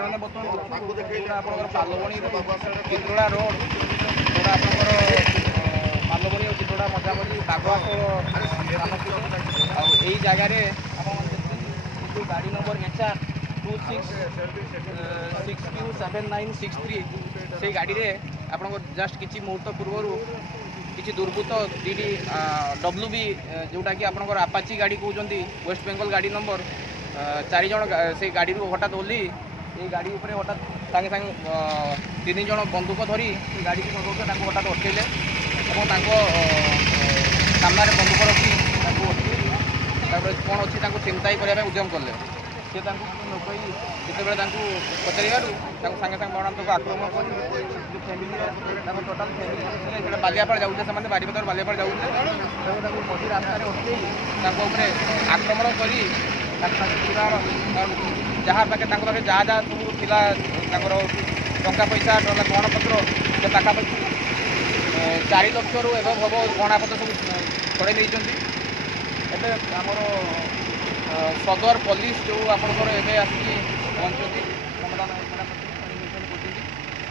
ଆମେ ବର୍ତ୍ତମାନ ଆପଣଙ୍କର ପାଲବଣୀ ଚିତ୍ରଡ଼ା ରୋଡ଼ ଯେଉଁଟା ଆପଣଙ୍କର ପାଲବଣୀ ଆଉ ଚିତ୍ରଡ଼ା ମଝାମଝି ବାଘଆଖୋଳ ଆଉ ଏଇ ଜାଗାରେ ଆପଣ ଯେଉଁ ଗାଡ଼ି ନମ୍ବର HR 26627963 ସେଇ ଗାଡ଼ିରେ ଆପଣଙ୍କ ଜଷ୍ଟ କିଛି ମୁହୂର୍ତ୍ତ ପୂର୍ବରୁ କିଛି ଦୁର୍ବୃତ୍ତ ଦୁଇଟି WB ଯେଉଁଟାକି ଆପଣଙ୍କର ଆପାଚି ଗାଡ଼ି କହୁଛନ୍ତି ୱେଷ୍ଟ ବେଙ୍ଗଲ ଗାଡ଼ି ନମ୍ବର 4 ଜଣ ସେ ଗାଡ଼ିରୁ ହଠାତ୍ ଓହ୍ଲି এই গাড়ি উপরে হঠাৎ সাଙ୍ଗେ ସାଙ୍ଗେ 3 ଜଣ ବନ୍ଧୁକ ଧରି ଗାଡ଼ିକୁ ସଜାଉଥିଲେ ତାଙ୍କୁ ହଠାତ୍ ଅଟକେଇଲେ ଏବଂ ତାଙ୍କ ସାମ୍ନାରେ ବନ୍ଧୁକ ରଖି ତାଙ୍କୁ ଅଟକେଇ ତାପରେ କ'ଣ ଅଛି ତାଙ୍କୁ ଚିନ୍ତାଇ କରିବା ପାଇଁ ଉଦ୍ୟମ କଲେ। ସେ ତାଙ୍କୁ ନ କହି ଯେତେବେଳେ ତାଙ୍କୁ ପଚାରିବାରୁ ତାଙ୍କୁ ସାଙ୍ଗେ ସାଙ୍ଗେ ମରଣାନ୍ତକ ଆକ୍ରମଣ କରି ଯେଉଁ ଫ୍ୟାମିଲି ତାଙ୍କ ଟୋଟାଲ ଫ୍ୟାମିଲି ଥିଲେ ସେଇଟା ବାଲିଆପାଳ ଯାଉଥିଲେ ସେମାନେ ବାରିପଦାରୁ ବାଲିଆପାଳ ଯାଉଥିଲେ ତେଣୁ ତାଙ୍କୁ ମଝି ରାସ୍ତାରେ ଅଟକେଇ ତାଙ୍କ ଉପରେ ଆକ୍ରମଣ କରି ଯାହା ପାଖେ ତାଙ୍କ ପାଖେ ଯାହା ଯାହା ସବୁ ଥିଲା ତାଙ୍କର ଟଙ୍କା ପଇସା ନହେଲେ ଗହଣାପତ୍ର ସେ ପାଖାପାଖି 4 ଲକ୍ଷରୁ ଏବେ ହେବ ଗହଣାପତ୍ର ସବୁ ଛଡ଼େଇ ନେଇଛନ୍ତି। ଏବେ ଆମର ସଦର ପୋଲିସ ଯେଉଁ ଆପଣଙ୍କର ଏବେ ଆସିକି ପହଞ୍ଚନ୍ତି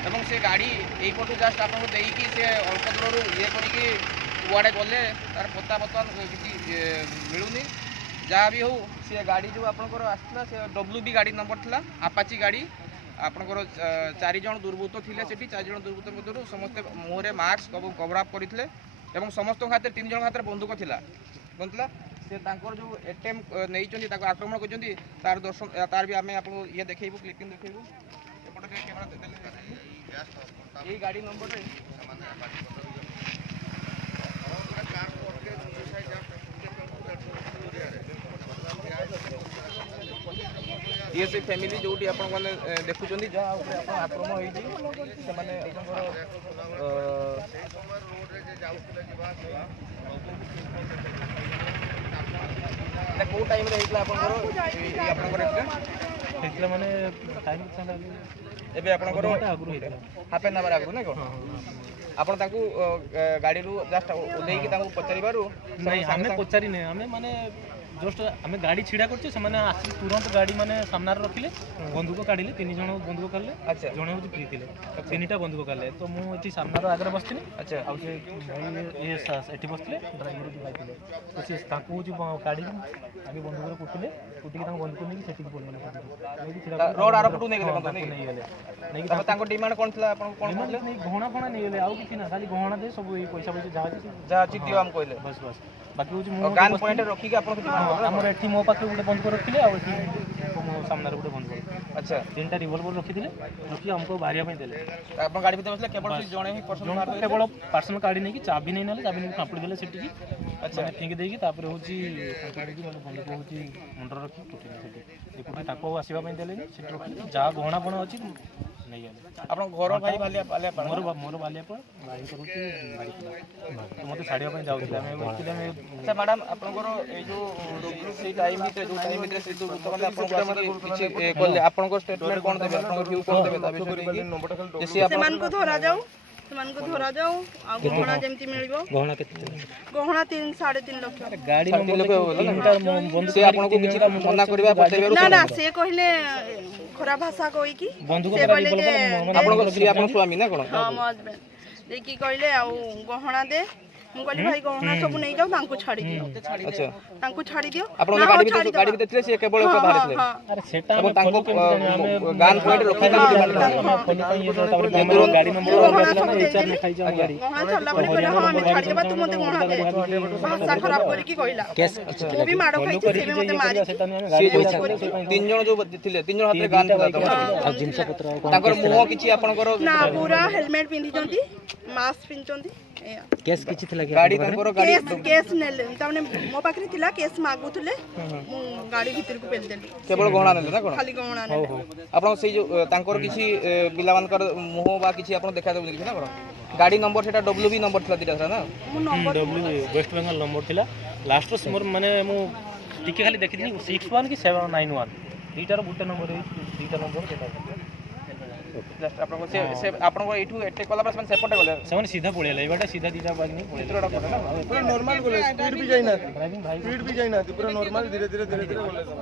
ଏବଂ ସେ ଗାଡ଼ି ଏଇପଟୁ ଜଷ୍ଟ ଆପଣଙ୍କୁ ଦେଇକି ସେ ଅଳ୍ପ ଦୂରରୁ ଇଏ କରିକି କୁଆଡ଼େ ଗଲେ ତାର ପତା ବର୍ତ୍ତମାନ କିଛି ମିଳୁନି। ଯାହା ବି ହଉ ସେ ଗାଡ଼ି ଯେଉଁ ଆପଣଙ୍କର ଆସିଥିଲା ସେ WB ଗାଡ଼ି ନମ୍ବର ଥିଲା ଆପାଚି ଗାଡ଼ି ଆପଣଙ୍କର 4 ଜଣ ଦୁର୍ବୃତ୍ତ ଥିଲେ ସେଠି 4 ଜଣ ଦୁର୍ବୃତ୍ତ ମଧ୍ୟରୁ ସମସ୍ତେ ମୁହଁରେ ମାସ୍କ ସବୁ କଭର ଅପ୍ କରିଥିଲେ ଏବଂ ସମସ୍ତଙ୍କ ହାତରେ 3 ଜଣଙ୍କ ହାତରେ ବନ୍ଧୁକ ଥିଲା ସେ ତାଙ୍କର ଯେଉଁ ATM ନେଇଛନ୍ତି ତାକୁ ଆକ୍ରମଣ କରିଛନ୍ତି ତାର ଦର୍ଶନ ତାର ବି ଆମେ ଆପଣଙ୍କୁ ଇଏ ଦେଖେଇବୁ କ୍ଲିପିଂ ଦେଖେଇବୁ ଏପଟେ କ୍ୟାମେରା ଏଇ ଗାଡ଼ି ନମ୍ବରରେ ये से फैमिली जो आपण मैंने देखुं जहाँ आक्रमण होती कौ टाइम माने हाफ एन आवर आगु ना कौन आपण गाड़ी जस्ट ओल्ल पचारू पचारि माने जस्ट आम गाड़ी छिड़ा कर तुरंत गाड़ी माने सामने रखिले बंदूक काढ़िले 3 जण बंदूक काढ़ले जड़े हूँ फ्री थे 3टा बंदूक काढ़ले तो मुझे सामने आगे बसती अच्छा आउ से ये बसते ड्राइवर भी भाई थे तो सी हूँ काढ़ी आगे बंदूक कुटिले कुटिक बंदूक नहीं से रोड आरपटू नहीं डिमांड कौन था गहना फणा नहीं गले आउ कि ना खाली गहना दे सब पैसा पैसा जहाँ दियो हम कहले बस बस बाकी हूँ गान पॉइंट रखिक आमर एठी मो पाखे गोटे बंदूक रखिले आ सामने गोटे बंदूक अच्छा 3टा रिवॉल्वर रखिले रखी हमको बाहरिया देले आप गाड़ी भीतर बसले केवल जणे ही पर्सन केवल पर्सन गाड़ी नहीं कि चाबी नहीं नाले चाबी नहीं फापड़ी देले सेठी अच्छा ठिंगी देकी तापर होची काढी मतलब बंदूक होची मुंडर रखी कुटिले सेठी ए कुटी ताको आसीबा पई देले सेठी रखी जा गहना पण अछि नहीं आले आपन घर भाई बालिया मोर बालिया पर गाड़ी करूची गाड़ी मते छाड़िया पई जाउथिले हम बोलथिले हम अच्छा मैडम आपनकर ए जो से टाइम भीतर जो टाइम भीतर से तो मतलब आपन किछि कोले आपनकर स्टेटमेंट कोन देबे आपनकर व्यू कोन देबे तबे जैसे सेमान को धरा जाऊ आ गहना जेमति मिलिबो गहना केते गहना 3.5 लाख गाड़ी नंबर बंदूक से आपन को किछि मना करबा पटेबे ना से कहले खराब भाषा कहि की बंदूक से कहले जे आपन को सी आपन स्वामी ना कोन हां मो हस्बैंड देखि कहले आ गहना दे मु कहली भाई गहना सब नहीं जाऊ तांको छाड़ी दियो अच्छा तांको छाड़ी दियो आपन गाड़ी भी थे से केवल ऊपर बाहर थे अरे सेटा अब तांको गान पॉइंट रखि गाड़ी नंबर एचआर लिखाई जा गाड़ी गहना चला बोली कहले हां मैं छाड़ी देबा तू मते गहना दे भाषा खराब करी की कहला केस वो भी मारो खाई से भी मते मारी से जो 3 जण जो थिले 3 जण हाथ रे गान थिला आ जिंस पत्र ताकर मुह किछि आपनकर ना पूरा हेलमेट पिंधी जंती मास्क पिंचंती केस किछि थिला गाड़ी तांकर गाड़ी केस नेले ताने मो पाखरे थिला केस मागुथले मु गाड़ी भीतर को पेल देली केवल गहना नेले ना कोन खाली गहना नेले आपन से जो तांकर किछि बिला मानकर मुह बा किछि आपन देखा देबो किछि ना कोन गाड़ी नंबर सेटा WB नंबर थिला दिटा ना मु number WB West Bengal number थिला लास्ट मोर माने मु टिके खाली देखि 61 कि 791 दीटार गुटे नंबर दीटा नंबर सेटा जस्ट आपन से आपन को एठू एटे कला पर सेपटे गले से सीधा पळेले एबाटा सीधा दीटा बाग नहीं पळेले पूरा नॉर्मल गले स्पीड भी जाइना ड्राइविंग भाई स्पीड भी जाइना पूरा नॉर्मल धीरे धीरे गले